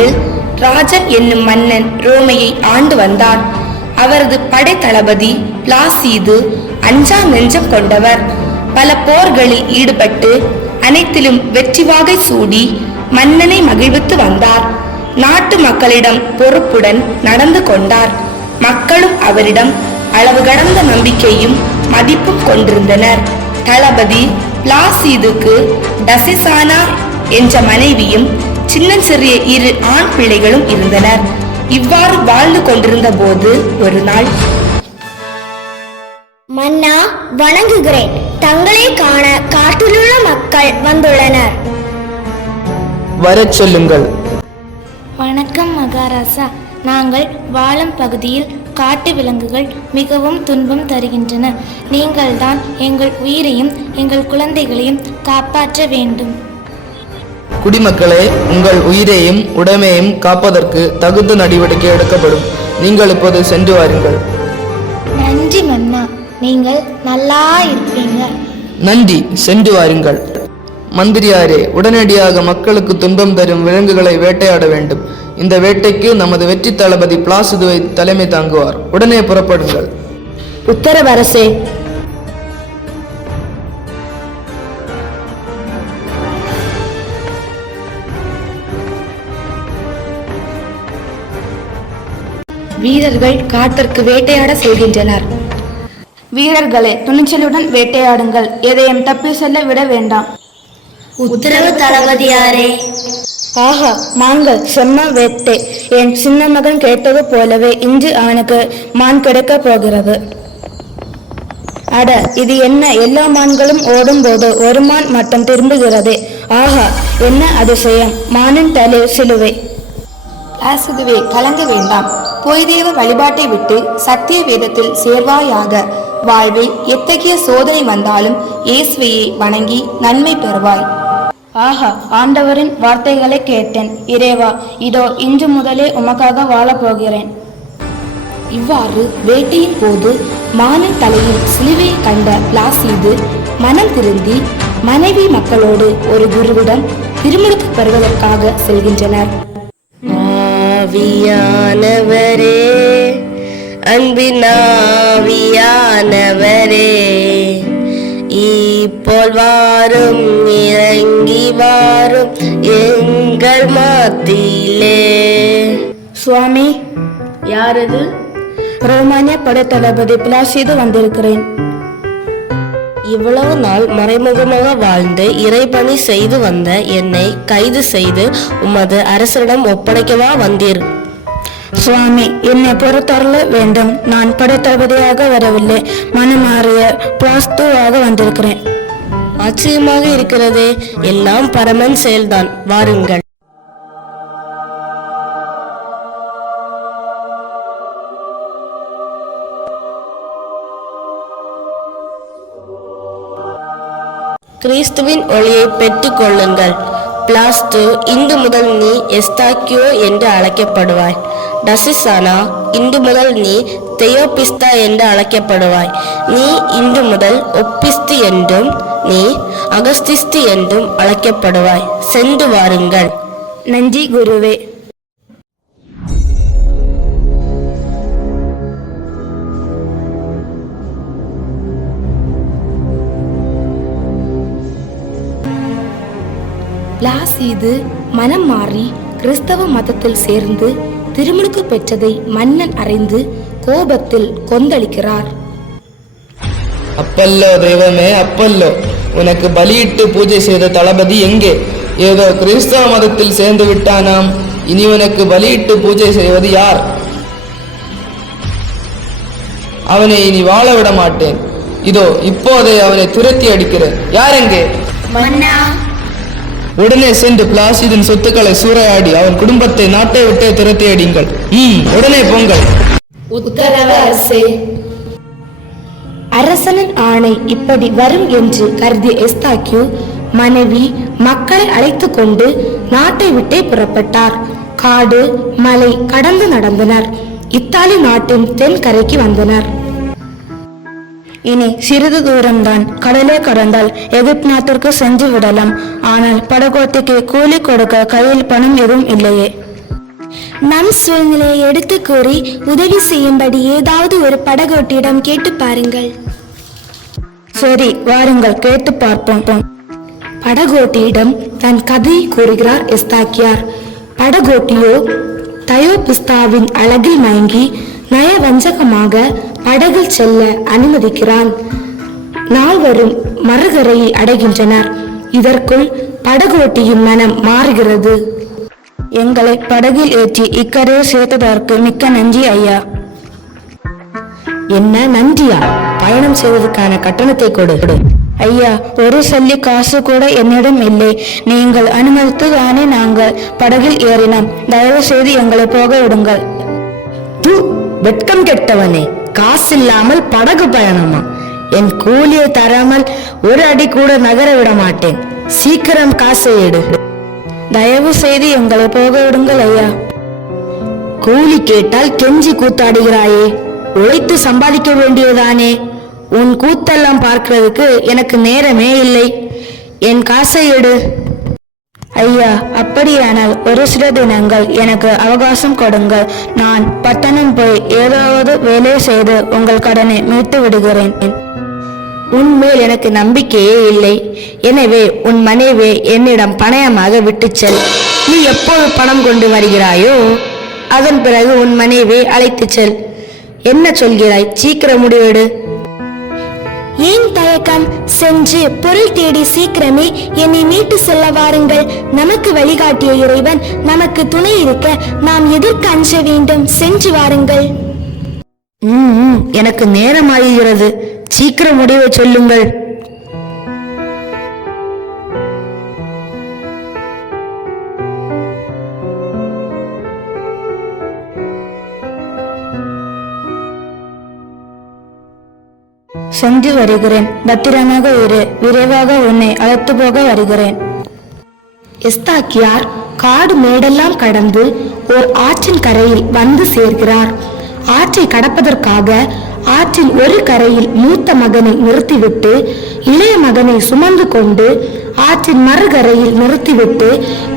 ஆண்டில் ராஜன் என்னும் மன்னன் ரோமையை ஆண்டு வந்தார். அவரது படை தளபதி பிளாசிது அஞ்சா நெஞ்சம் கொண்டவர். பல போர்களில் ஈடுபட்டு அனைத்திலும் வெற்றி வாகை சூடி மன்னனை மகிழ்வித்து வந்தார். நாட்டு மக்களிடம் பொறுப்புடன் நடந்து கொண்டார். மக்களும் அவரிடம் அளவு கடந்த நம்பிக்கையும் மதிப்பும் கொண்டிருந்தனர். தளபதி பிளாசிதுக்கு டசிசானா என்ற மனைவியும் சின்னஞ்சிறிய 2 ஆண் பிள்ளைகளும் இருந்தனர். இவ்வாறு வாழ்ந்து கொண்டிருந்த போது ஒரு நாள், மன்னா, வணங்குகிறேன். தங்களை காண காட்டிலுள்ள மக்கள் வந்துள்ளனர். வரச் சொல்லுங்கள். வணக்கம் மகாராசா. நாங்கள் வாழும் பகுதியில் காட்டு விலங்குகள் மிகவும் துன்பம் தருகின்றன. நீங்கள்தான் எங்கள் உயிரையும் எங்கள் குழந்தைகளையும் காப்பாற்ற வேண்டும். குடிமக்களே, உங்கள் உயிரையும் உடைமையும் காப்பதற்கு தகுந்த நடவடிக்கை எடுக்கப்படும். நீங்கள் இப்போது சென்று வாருங்கள். நன்றி மன்னா, நீங்கள் நல்லா இருப்பீங்க. நன்றி, சென்று வாருங்கள். மந்திரியாரே, உடனடியாக மக்களுக்கு துன்பம் தரும் விலங்குகளை வேட்டையாட வேண்டும். இந்த வேட்டைக்கு நமது வெற்றி தளபதி பிளாசிதுவை தலைமை தாங்குவார். உடனே புறப்படுங்கள். உத்தரவரசே. வீரர்கள் காட்டிற்கு வேட்டையாட செல்கின்றனர். வீரர்களே, துணிச்சலுடன் வேட்டையாடுங்கள். எதையும் தப்பி செல்ல விட வேண்டாம். உத்தரவு தளபதியாரே. ஆஹா, மான்கள் செம்ம வேட்டை. என் சின்ன மகன் கேட்டது போலவே இன்று அவனுக்கு மான் கிடைக்க போகிறது. அட, இது என்ன? எல்லா மான்களும் ஓடும் போது ஒரு மான் மட்டும் திரும்புகிறது. ஆஹா, என்ன அதிசயம்! மானின் தலை சிலுவை. பிளாசிதுவே, கலங்க வேண்டாம். பொய்தேவ வழிபாட்டை விட்டு சத்திய வேதத்தில் சேர்வாயாக. வாழ்வில் எத்தகைய சோதனை வந்தாலும் இயேசுவையை வணங்கி நன்மை பெறுவாய். ஆஹா, ஆண்டவரின் வார்த்தைகளை கேட்டேன். இறைவா, இதோ இன்று முதலே உமக்காக வாழப் போகிறேன். இவ்வாறு வேட்டையின் போது மானின் தலையில் சிலுவையை கண்ட பிளாசிது மனம் திருந்தி மனைவி மக்களோடு ஒரு குருவிடம் திருமுழுக்கு பெறுவதற்காக செல்கின்றனர். ஆவியானவரே, அன்பின் ஆவியானவரே, இப்போல் வாரும், இறங்கி வாரும் எங்கள் மத்தியிலே. சுவாமி, யாரது? ரோமானிய படை தளபதி பிளாசிது வந்திருக்கிறேன். இவ்வளவு நாள் மறைமுகமாக வாழ்ந்து இறைபணி செய்து வந்த என்னை கைது செய்து உமது அரசரிடம் ஒப்படைக்கவா வந்தீர்? சுவாமி, என்னை பொறுத்தருள வேண்டும். நான் படைத்தளபதியாக வரவில்லை, மனமாறிய பிளாஸ்துவாக வந்திருக்கிறேன். ஆச்சரியமாக இருக்கிறதே. எல்லாம் பரமன் செயல்தான். வாருங்கள். கிறிஸ்துவின் ஒளியை பெற்றுக் கொள்ளுங்கள். பிளாஸ்து, இன்று முதல் நீ எஸ்தாக்கியோ என்று அழைக்கப்படுவாய். டசிசானா, இன்று முதல் நீ தெயோபிஸ்தா என்று அழைக்கப்படுவாய். நீ இன்று முதல் ஒப்பிஸ்து என்றும் நீ அகஸ்திஸ்து என்றும் அழைக்கப்படுவாய். சென்று வாருங்கள். நன்றி குருவே. பிளாசிது மனம் மாறி கிறிஸ்தவ மதத்தில் சேர்ந்து திருமுழுக்கு பெற்றதை மன்னன் அறிந்து கோபத்தில் கொந்தளிக்கிறார். அப்பல்லோ தெய்வமே, அப்பல்லோ, உனக்கு பலியிட்டு பூஜை செய்த தளபதி எங்கே? ஏதோ கிறிஸ்தவ மதத்தில் சேர்ந்து விட்டானாம். இனி உனக்கு பலியிட்டு பூஜை செய்வது யார்? அவனை இனி வாழ விட மாட்டேன். இதோ இப்போதே அவனை துரத்தி அடிக்கிறேன். யார் எங்கே? மன்னா, உடனே சென்று பிளாசிதின் சொத்துக்களை சூறையாடி அவன் குடும்பத்தை நாட்டை விட்டே துரத்தி அடிங்கள். உடனே போங்கள். உத்தரவு அரசே. அரசனின் ஆணை இப்படி வரும் என்று கருதிய எஸ்தாக்கியோ மனைவி மக்களை அழைத்து கொண்டு நாட்டை விட்டே புறப்பட்டார். காடு மலை கடந்து நடந்தனர். இத்தாலி நாட்டின் தென்கரைக்கு வந்தனர். இனி சிறிது தூரம்தான். கடலே கடந்தால் எகிப்து நாட்டிற்கு சென்று விடலாம். ஆனால் படகோட்டிக்கு கூலி கொடுக்க கையில் பணம் எதுவும் இல்லையே. நம் சூழ்நிலையை எடுத்து கூறி உதவி செய்யும்படி ஏதாவது ஒரு படகோட்டியிடம் கேட்டு பாருங்கள். சரி, வாருங்கள், கேட்டு பார்ப்போம். படகோட்டியிடம் தன் கதையை கூறுகிறார் எஸ்தாக்கியார். படகோட்டியோ தயோபிஸ்தாவின் அழகில் மயங்கி நயவஞ்சகமாக படகில் செல்ல அனுமதிக்கிறான். நால்வரும் மறுகரையை அடைகின்றனர். இதற்குள் படகோட்டியின் மனம் மாறுகிறது. எங்களை படகில் ஏற்றி இக்கரையை சேர்த்ததற்கு மிக்க நன்றி ஐயா. என்ன நன்றியா? பயணம் செய்வதற்கான கட்டணத்தை கொடு. ஐயா, ஒரு சல்லி காசு கூட என்னிடம் இல்லை. நீங்கள் அனுமதித்து தானே நாங்கள் படகில் ஏறினோம். தயவு செய்து எங்களை போக விடுங்கள். வெட்கம் கெட்டவனே, காசு இல்லாமல் படகு பயணமா? என் கூலியை தராமல் ஒரு அடி கூட நகர விட மாட்டேன். சீக்கிரம் காசை எடு. தயவு செய்து எங்களை போக விடுங்கள் ஐயா. கூலி கேட்டால் கெஞ்சி கூத்தாடுகிறாயே, உழைத்து சம்பாதிக்க வேண்டியதானே? உன் கூத்தெல்லாம் பார்க்கிறதுக்கு எனக்கு நேரமே இல்லை. என் காசை எடு. ஐயா, அப்படியானால் ஒரு சில தினங்கள் எனக்கு அவகாசம் கொடுங்கள். நான் பட்டணம் போய் ஏதாவது வேலை செய்து உங்கள் கடனை மீட்டு விடுகிறேன். உன்மேல் எனக்கு நம்பிக்கையே இல்லை. எனவே உன் மனைவி என்னிடம் பணயமாக விட்டுச் செல். நீ எப்போது பணம் கொண்டு வருகிறாயோ அதன் பிறகு உன் மனைவியை அழைத்துச் செல். என்ன சொல்கிறாய்? சீக்கிரம் முடிவெடு. ஏன் தயக்கம்? சென்று பொருள் தேடி சீக்கிரமே என்னை மீட்டு செல்ல வாருங்கள். நமக்கு வழிகாட்டிய இறைவன் நமக்கு துணை இருக்க நாம் எதற்கு அஞ்ச வேண்டும்? சென்று வாருங்கள். எனக்கு நேரமாகிறது. சீக்கிரம் முடிவை சொல்லுங்கள். சென்று வருகிறேன். பத்திரமாக இரு. விரைவாக உன்னை அழைத்து போக வருகிறேன். எஸ்தாக்கியார் காடு மேடெல்லாம் கடந்து ஓர் ஆற்றின் கரையில் வந்து சேர்கிறார். ஆற்றை கடப்பதற்காக ஆற்றின் ஒரு கரையில் மூத்த மகனை நிறுத்திவிட்டு இளைய மகனை சுமந்து கொண்டு ஆற்றின் மறுகரையில் நிறுத்திவிட்டு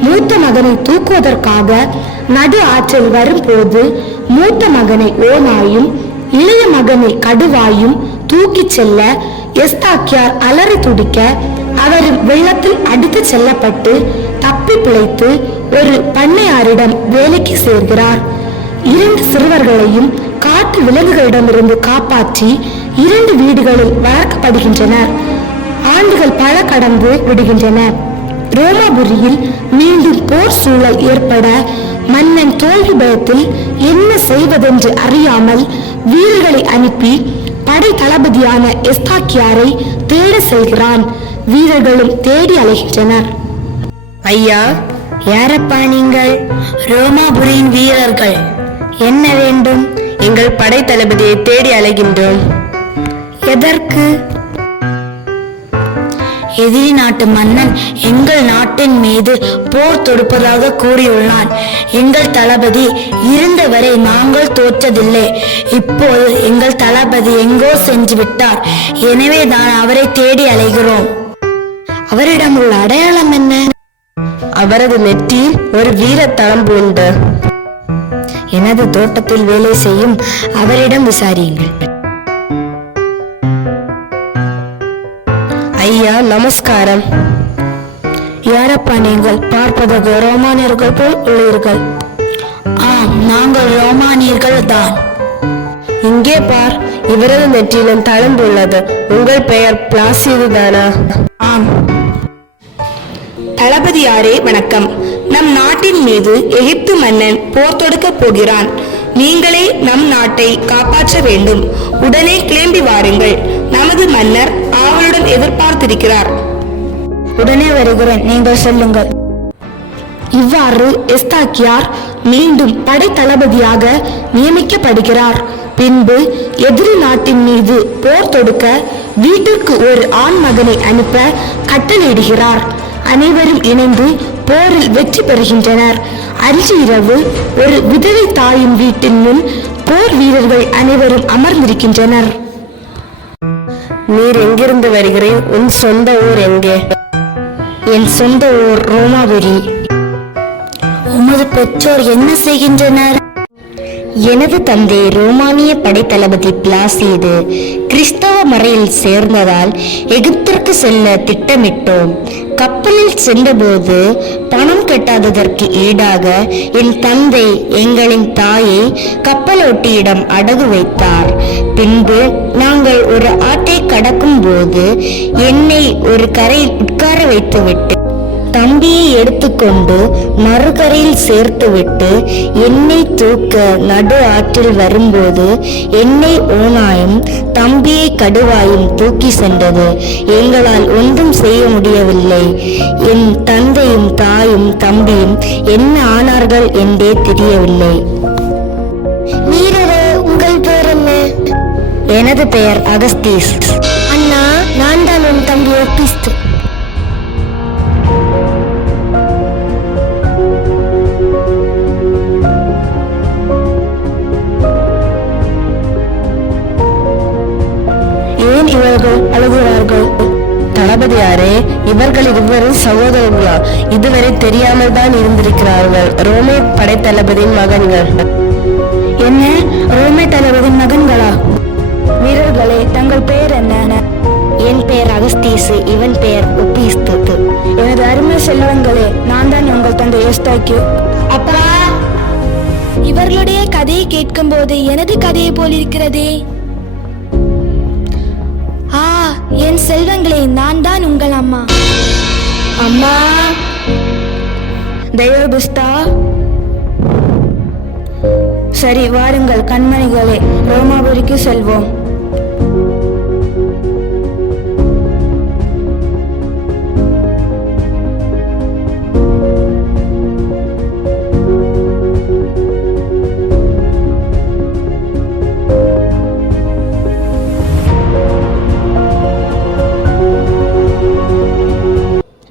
மூத்த மகனை தூக்குவதற்காக நடு ஆற்றில் வரும்போது மூத்த மகனை ஓநாயும் இளைய மகனை கடுவாயும் தூக்கிச் செல்ல எஸ்தாக்கியார் அலறி துடிக்க அவர் வெள்ளத்தில் அடித்து செல்லப்பட்டு தப்பி பிழைத்து ஒரு பண்ணையாரிடம் வேலைக்கு சேர்கிறார். 2 சிறுவர்களையும் காட்டு விலங்குகளிடமிருந்து காப்பாற்றி 2 வீடுகளில் வளர்க்கப்படுகின்றனர். ஆண்டுகள் பல கடந்து விடுகின்றன. ரோமாபுரியில் மீண்டும் போர் சூழல் ஏற்பட மன்னன் தோல்வி பயத்தில் என்ன செய்வதென்று அறியாமல் வீரர்களை அனுப்பி படை தளபதியான எஸ்தாக்கியாரை தேட செல்கிறான். வீரர்களும் தேடி அலைகின்றனர். ஐயா, யாரப்பா நீங்கள்? ரோமாபுரியின் வீரர்கள். என்ன வேண்டும்? எங்கள் படை தளபதியை தேடி அலைகின்றோம். எதற்கு? எதிரி நாட்டு மன்னன் எங்கள் நாட்டின் மீது போர் தொடுப்பதாக கூறியுள்ளான். எங்கள் தளபதி இருந்தவரை நாங்கள் தோற்றதில்லை. இப்போது எங்கள் தளபதி எங்கோ சென்று விட்டார். எனவே தான் அவரை தேடி அலைகிறோம். அவரிடம் உள்ள அடையாளம் என்ன? அவரது நெற்றியில் ஒரு வீர தளம்பு உண்டு. எனது தோட்டத்தில் வேலை செய்யும் அவரிடம் விசாரியுங்கள். ஐயா, நமஸ்காரம். யாரப்பா நீங்கள்? பார்ப்பதற்கு ரோமானியர்கள் போல் உள்ளீர்கள். ஆம், நாங்கள் ரோமானியர்கள் தான். இங்கே பார், இவரது நெற்றியிலும் தளம்பு உள்ளது. உங்கள் பெயர் பிளாசிது தானா? ஆம். தளபதியாரே வணக்கம். நம் நாட்டின் மீது எகிப்து மன்னன் போர் தொடுக்க போகிறான். நீங்களே நம் நாட்டை காப்பாற்ற வேண்டும். உடனே கிளம்பி வாருங்கள். நமது மன்னர் ஆவலுடன் எதிர்பார்த்திருக்கிறார். உடனே வருகிறேன், நீங்கள் சொல்லுங்கள். இவ்வாறு எஸ்தாக்கியார் மீண்டும் படை தளபதியாக நியமிக்கப்படுகிறார். பின்பு எதிரி நாட்டின் மீது போர் தொடுக்க வீட்டிற்கு ஒரு ஆண் மகனை அனுப்ப கட்டளையிடுகிறார். அனைவரும் இணைந்து போரில் வெற்றி பெறுகின்றனர். அன்று இரவு ஒரு விதவை தாயின் வீட்டின் முன் போர் வீரர்கள் அனைவரும் அமர்ந்திருக்கின்றனர். நீர் எங்கிருந்து வருகிறேன்? உன் சொந்த ஊர் எங்கே? என் சொந்த ஊர் ரோமாபுரி. உமது பெற்றோர் என்ன செய்கின்றனர்? எனது தந்தை ரோமானிய படைத்தளபதி பிளாசிது கிறிஸ்தவ மறையில் சேர்ந்ததால் எகிப்திற்கு செல்ல திட்டமிட்டோம். கப்பலில் சென்றபோது பணம் கட்டாததற்கு ஈடாக என் தந்தை எங்களின் தாயை கப்பலோட்டியிடம் அடகு வைத்தார். பின்பு நாங்கள் ஒரு ஆற்றை கடக்கும் போது என்னை ஒரு கரையில் உட்கார வைத்துவிட்டு தம்பியை எடுத்துக்கொண்டு மறுகரையில் சேர்த்துவிட்டு என்னை தூக்க நடு ஆற்றில் வரும்போது என்னை ஓநாயும் தம்பியை கடுவாயும் தூக்கி சென்றது. எங்களால் ஒன்றும் செய்ய முடியவில்லை. என் தந்தையும் தாயும் தம்பியும் என்ன ஆனார்கள் என்றே தெரியவில்லை. நீரே, உங்கள் பெயர் என்ன? எனது பெயர் அகஸ்தீஸ். அண்ணா, நான் தான் உன் தம்பி ஒப்பிஸ்து. ஏன் இவர்கள் அழுகிறார்கள்? தளபதியாரே, இவர்கள் இருவரும் சகோதரர்களா? இதுவரை தெரியாமல் தான் இருந்திருக்கிறார்கள். ரோமே படைத்தளபதியின் மகன்கள். என்ன, ரோமே தளபதியின் மகன்களா? வீரர்களே, தங்கள் பெயர் என்ன? என் பெயர் அகஸ்தீசு, இவன் பெயர் ஒப்பிஸ்து. எனது அருமை செல்வங்களே, நான் தான் உங்கள் தந்தை எஸ்தாக்கியோ. அப்பா, இவர்களுடைய கதையை கேட்கும் போது எனது கதையை போலிருக்கிறதே. என் செல்வங்களே, நான் தான் உங்கள் அம்மா. அம்மா, தயோபிஸ்தா. சரி, வாருங்கள் கண்மணிகளே, ரோமாபுரிக்கு செல்வோம்.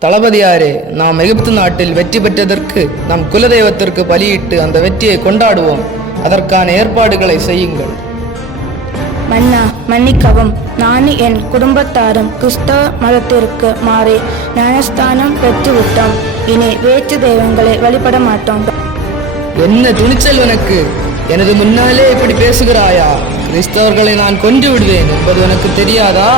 தளபதியாரே, நாம் எகிப்து நாட்டில் வெற்றி பெற்றதற்கு நம் குலதெய்வத்திற்கு பலியிட்டு அந்த வெற்றியை கொண்டாடுவோம். அதற்கான ஏற்பாடுகளை செய்யுங்கள். மன்னா, மன்னிக்கவும். நானும் என் குடும்பத்தாரும் கிறிஸ்தவ மதத்திற்கு மாறி ஞானஸ்தானம் பெற்றுவிட்டோம். இனி வேற்று தெய்வங்களை வழிபட மாட்டோம். என்ன துணிச்சல் உனக்கு? எனது முன்னாலே இப்படி பேசுகிறாயா? கிறிஸ்தவர்களை நான் கொன்று விடுவேன் என்பது உனக்கு தெரியாதா?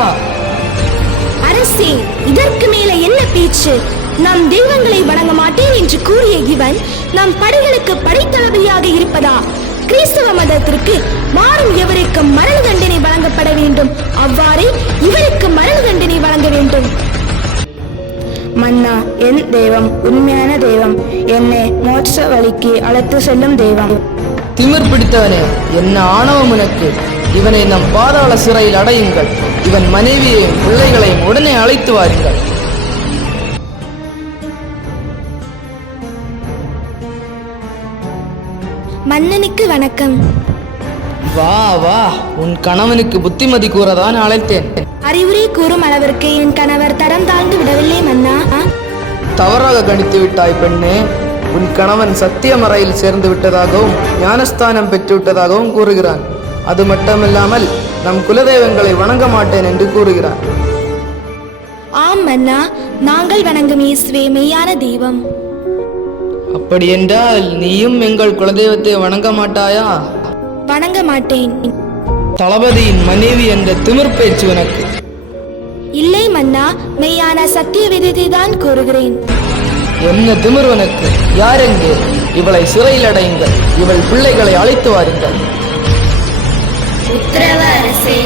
அரசே, இதற்கு மேல என்ன பேச்சு? நம் தெய்வங்களை வணங்க மாட்டேன் என்று கூறிய இவன் நம் படைகளுக்கு படைத்தளபதியாக இருப்பதா? கிறிஸ்தவ மதத்திற்கு மாறும் எவருக்கும் மரண தண்டனை வழங்கப்பட வேண்டும். அவ்வாறே இவருக்கு மரண தண்டனை வழங்க வேண்டும். மன்னா, என் தெய்வம் உண்மையான தெய்வம். என்னை மோட்ச வழிக்கு அழைத்து செல்லும் தெய்வம். திமிர் பிடித்தவனே, என்ன ஆணவம் உனக்கு? இவனை நம் பாதாள சிறையில் அடையுங்கள். இவன் மனைவியையும் பிள்ளைகளையும் உடனே அழைத்து வாருங்கள். மன்னனுக்கு வணக்கம். வா வா, உன் கணவனுக்கு புத்திமதி கூறதான் அழைத்தேன். அறிவுரை கூறும் அளவிற்கு என் கணவர் தரம் தாழ்ந்து விடவில்லை மன்னா. தவறாக கணித்து விட்டாய் பெண்ணே. உன் கணவன் சத்தியமறையில் சேர்ந்து விட்டதாகவும் ஞானஸ்தானம் பெற்று விட்டதாகவும் கூறுகிறான். அது மட்டுமில்லாமல் நம் குலதெய்வங்களை வணங்க மாட்டேன் என்று கூறுகிறான். ஆம் மன்னா, நாங்கள் வணங்கும் இயேசுவே மெய்யான தெய்வம். அப்படி என்றால் நீயும் எங்கள் குலதெய்வத்தை வணங்க மாட்டாயா? வணங்க மாட்டேன். தளபதியின் மனைவி என்ற திமிர் பேச்சு உனக்கு? இல்லை மன்னா, மெய்யான சத்திய விதத்தை தான் கூறுகிறேன். என்ன திமிர் உனக்கு? யார் எங்கே? இவளை சிறையில் அடையுங்கள். இவள் பிள்ளைகளை அழைத்து வாருங்கள். உத்தரவு அரசே.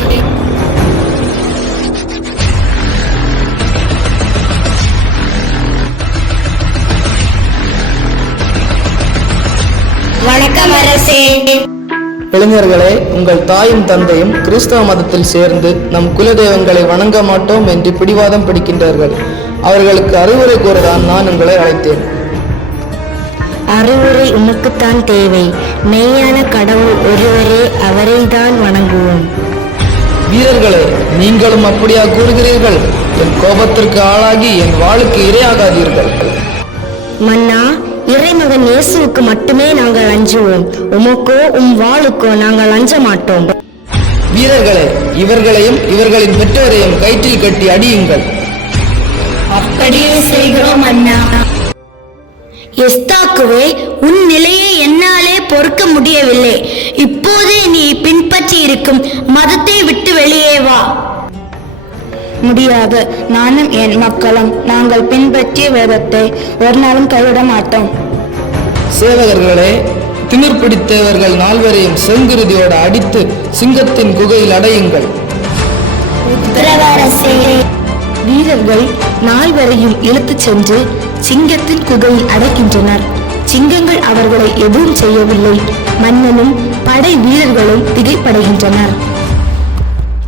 வணக்கம் அரசே. இளைஞர்களே, உங்கள் தாயும் தந்தையும் கிறிஸ்தவ மதத்தில் சேர்ந்து நம் குலதெய்வங்களை வணங்க மாட்டோம் என்று பிடிவாதம் பிடிக்கின்றார்கள். அவர்களுக்கு அறிவுரை கூறதான் நான் உங்களை அழைத்தேன். அறிவுரை உமக்குத்தான் தேவை. மெய்யான கடவுள் ஒருவரே, அவரை தான் வணங்குவோம். வீரர்களே, நீங்களும் அப்படியா கூறுகிறீர்கள்? என் கோபத்திற்கு ஆளாகி என் வாளுக்கு இரையாகாதீர்கள். மன்னா, இறைமகன் இயேசுவுக்கு மட்டுமே நாங்கள் அஞ்சுவோம். உமக்கோ உம் வாளுக்கோ நாங்கள் அஞ்ச மாட்டோம். வீரர்களே, இவர்களையும் இவர்களின் பெற்றோரையும் கயிற்றில் கட்டி அடியுங்கள். அப்படியே செய்கிறோம் அண்ணா. எஸ்தாக்குவே, உன் நிலையை என்னாலே பொறுக்க முடியவில்லை. இப்போதே நீ பின்பற்றி இருக்கும் மதத்தை விட்டு வெளியே வா. முடியாது. நானும் என் மக்களும் நாங்கள் பின்பற்றிய வேதத்தை ஒரு நாளும் கைவிட மாட்டோம். சேவகர்களே, திமிர் பிடித்தவர்கள் நால்வரையும் செங்குருதியோடு அடித்து சிங்கத்தின் குகையில் அடையுங்கள். வீரர்கள் நால்வரையும் இழுத்துச் சென்று சிங்கத்தின் குகையில் அடைக்கின்றனர். சிங்கங்கள் அவர்களை எதுவும் செய்யவில்லை. மன்னனும் படை வீரர்களும் திகைப்படைகின்றனர்.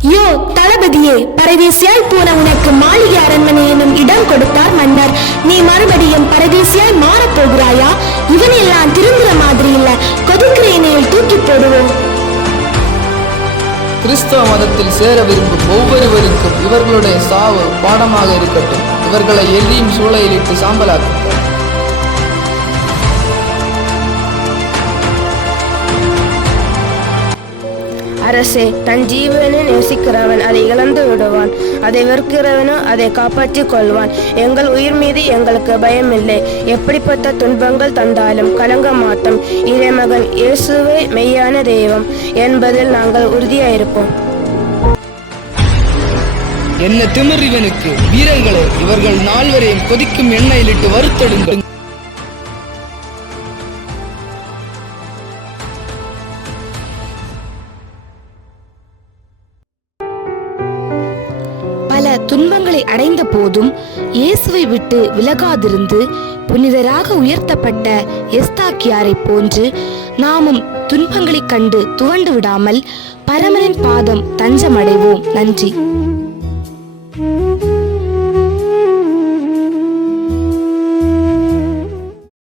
யோ தளபதியே, பரதேசியாய் போன உனக்கு மாளிகை அரண்மனை என்னும் இடம் கொடுத்தார் மன்னர். நீ மறுபடியும் பரதேசியாய் மாறப் போகிறாயா? இவனெல்லாம் திருந்துற மாதிரி இல்ல. கொதிக்கிற எண்ணெயில் தூக்கி போடுவோம். கிறிஸ்தவ மதத்தில் சேர விரும்பும் ஒவ்வொருவருக்கும் இவர்களுடைய சாவு பாடமாக இருக்கட்டும். இவர்களை எரியும் சூளையிலிட்டு சாம்பலாக்குங்கள். அரசே, தன் ஜீவனை நேசிக்கிறவன் அதை இழந்து விடுவான். அதை வெறுக்கிறவனோ அதை காப்பாற்றிக் கொள்வான். எங்கள் உயிர் மீது எங்களுக்கு பயமில்லை. எப்படிப்பட்ட துன்பங்கள் தந்தாலும் கலங்க மாட்டோம். இறைமகன் இயேசுவே மெய்யான தெய்வம் என்பதில் நாங்கள் உறுதியாயிருப்போம். என்ன திமிர் இவனுக்கு! வீரர்களே, இவர்கள் நால்வரையும் கொதிக்கும் எண்ணெயிலிட்டு வறுத்தெடுங்கள். பல துன்பங்களை அடைந்த போதும் இயேசுவை விட்டு விலகாதிருந்து புனிதராக உயர்த்தப்பட்ட எஸ்தாக்கியாரை போன்று நாமும் துன்பங்களைக் கண்டு துவண்டு விடாமல் பரமனின் பாதம் தஞ்சமடைவோம். நன்றி.